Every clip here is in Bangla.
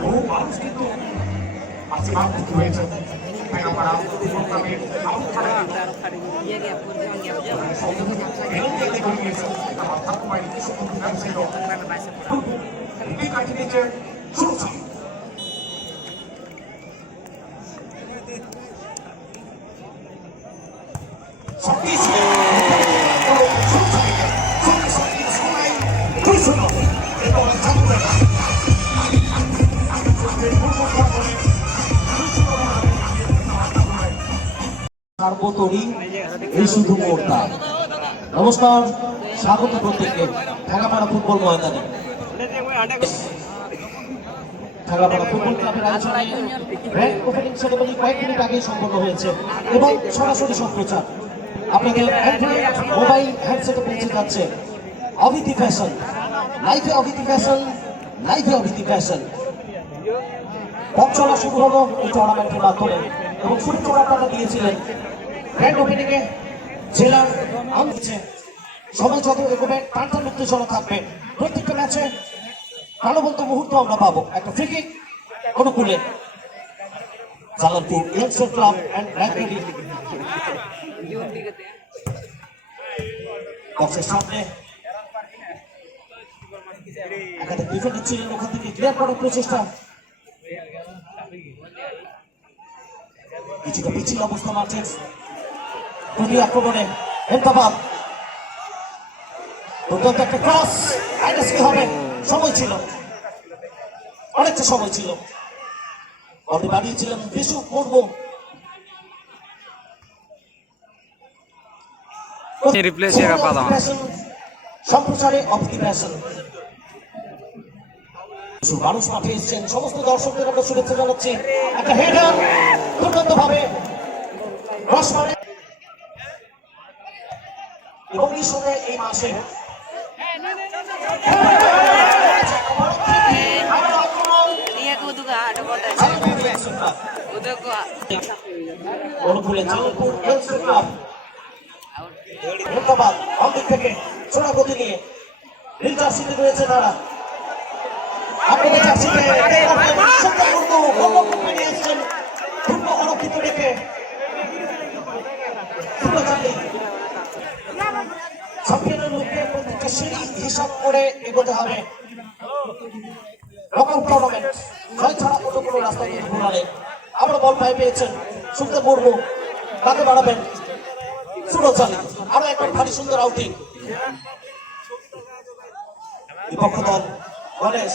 বহু মানুষ কিন্তু হয়েছে এই শুধু মোর্তা। নমস্কার, স্বাগত প্রত্যেককে ঢাকাপাড়া ফুটবল ময়দানে। ঢাকাপাড়া ফুটবল ক্লাবের আয়োজনে গ্র্যান্ড ওপেনিং সেরেমনি কয়েক মিনিট আগেই সম্পন্ন হয়েছে এবং সরাসরি সম্প্রচার আপনাদের মোবাইল হ্যান্ডসেটে পৌঁছে যাচ্ছে। অভিতি ফ্যাশন লাইভে, অভিতি ফ্যাশন লাইভে, অভিতি ফ্যাশন। পথ চলা শুরু হলো এই টুর্নামেন্টের মাধ্যমে এবং শুরু আপনারা দিয়েছিলেন গ্র্যান্ড ওপেনিং এ জেলার আমছে। সময় যত এগোবে টানটান উত্তেজনা থাকবে। প্রত্যেকটা ম্যাচে প্রাণবন্ত মুহূর্ত আমরা পাবো। একটা ফ্রি কিক অনুকূলে জালালপুর ইয়ংস্টার ক্লাব অ্যান্ড লাইব্রেরি বক্সের সামনে একাধিক ডিফেন্ডার ছিলেন, ওখান থেকে ক্লিয়ার করার প্রচেষ্টা। কিছুটা পিছিল অবস্থা মাঠের প্রতি আক্রমণে হেমতাবাদ দুর্দান্ত একটা ক্রস। মাইনাস কি হবে? সময় ছিল, অনেকটা সময় ছিল। বলটি বাড়িয়েছিলেন বিশু করবো সম্প্রচারে অভিতি ফ্যাশন। মানুষ মাঠে এসছেন, সমস্ত দর্শকদের আমরা শুভেচ্ছা জানাচ্ছি। একটা হেডার দুর্দান্ত ভাবে রস মারে এবং নিঃসন্দেহে এই মাসে ধন্যবাদ। অন্দিক থেকে ছোড়া গতি নিয়ে নীল জার্সিতে রয়েছে তারা। আপনাদের জার্সিতে অরক্ষিত রেখে চ্যাম্পিয়নের মুখে প্রত্যেকটা সিঁড়ি হিসাব করে এগোতে হবে। নকআউট টুর্নামেন্ট জয় ছাড়া অন্য কোনো রাস্তা কিন্তু খোলা নেই। আমরা বল পাই পেয়েছেন সুন্দর মুর্মু, তাকে বাড়াবেন সুরচালি। আরো একবার ভারী সুন্দর আউটিং বিপক্ষ দল। গণেশ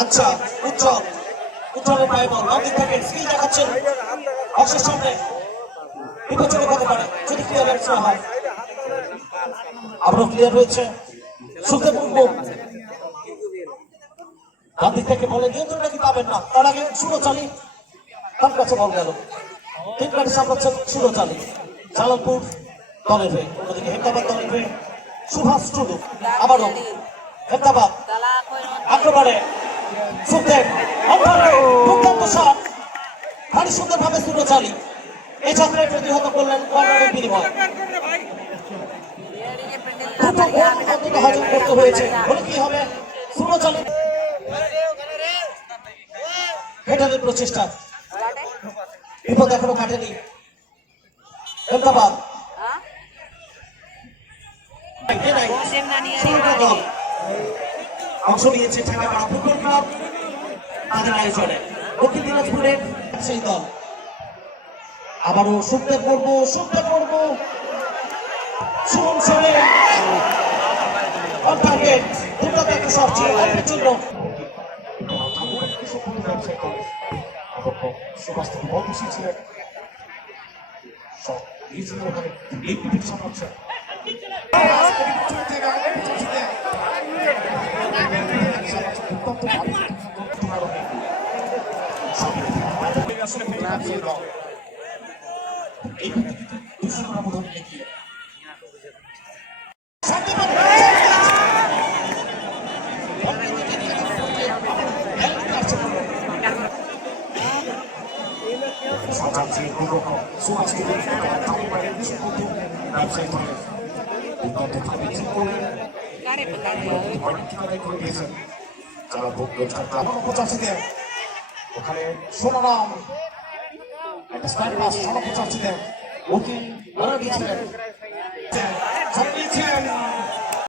আচ্ছা, উজ্জ্বল উজ্জ্বলের পায়ে বল নদিক থেকে স্কিল দেখাচ্ছেন বক্সের সামনে। বিপজ্জনক হতে পারে যদি ক্লিয়ারেন্স না হয়। আবারও ক্লিয়ার হয়েছে সুখদেব মুর্মু। ডান দিক থেকে বলে নিয়ন্ত্রণ নাকি পাবেন না, তার আগে সুরচালি তার কাছে বল গেল। তিন গাড়ি সামলাচ্ছেন সুরচালি জালালপুর দলের হয়ে। অন্যদিকে হেমতাবাদ দলের হয়ে সুভাষ টুডু। আবারও হেমতাবাদ আক্রমণে সুখদেব দুর্দান্ত শট, ভারী সুন্দর ভাবে সুরচালি এই চক্রে প্রতিহত করলেন কর্নারের বিনিময়। হজম করতে হয়েছে। বলে কি হবে? সুরচালি হেডারের প্রচেষ্টা, বিপদ এখনো কাটেনি। হেমতাবাদ অংশ নিয়েছে ঢাকাপাড়া ফুটবল ক্লাব তাদের আয়োজনে। দক্ষিণ দিনাজপুরের সেই দল। আবারও সুখদেব করবো সুমন টার্গেট দুর্দান্ত একটা শট ছিল অল্পের জন্য। সুভাষ থেকে বল বসিয়েছিলেন, দুর্দান্ত ভাবে ঠিক করলেন পয়েন্ট ঠিকানায় করে দিয়েছেন যারা পঁচাশিতে ওখানে সোনারাম একটা স্টাইল পাস 49 উকিল বলে দিয়েছিলেন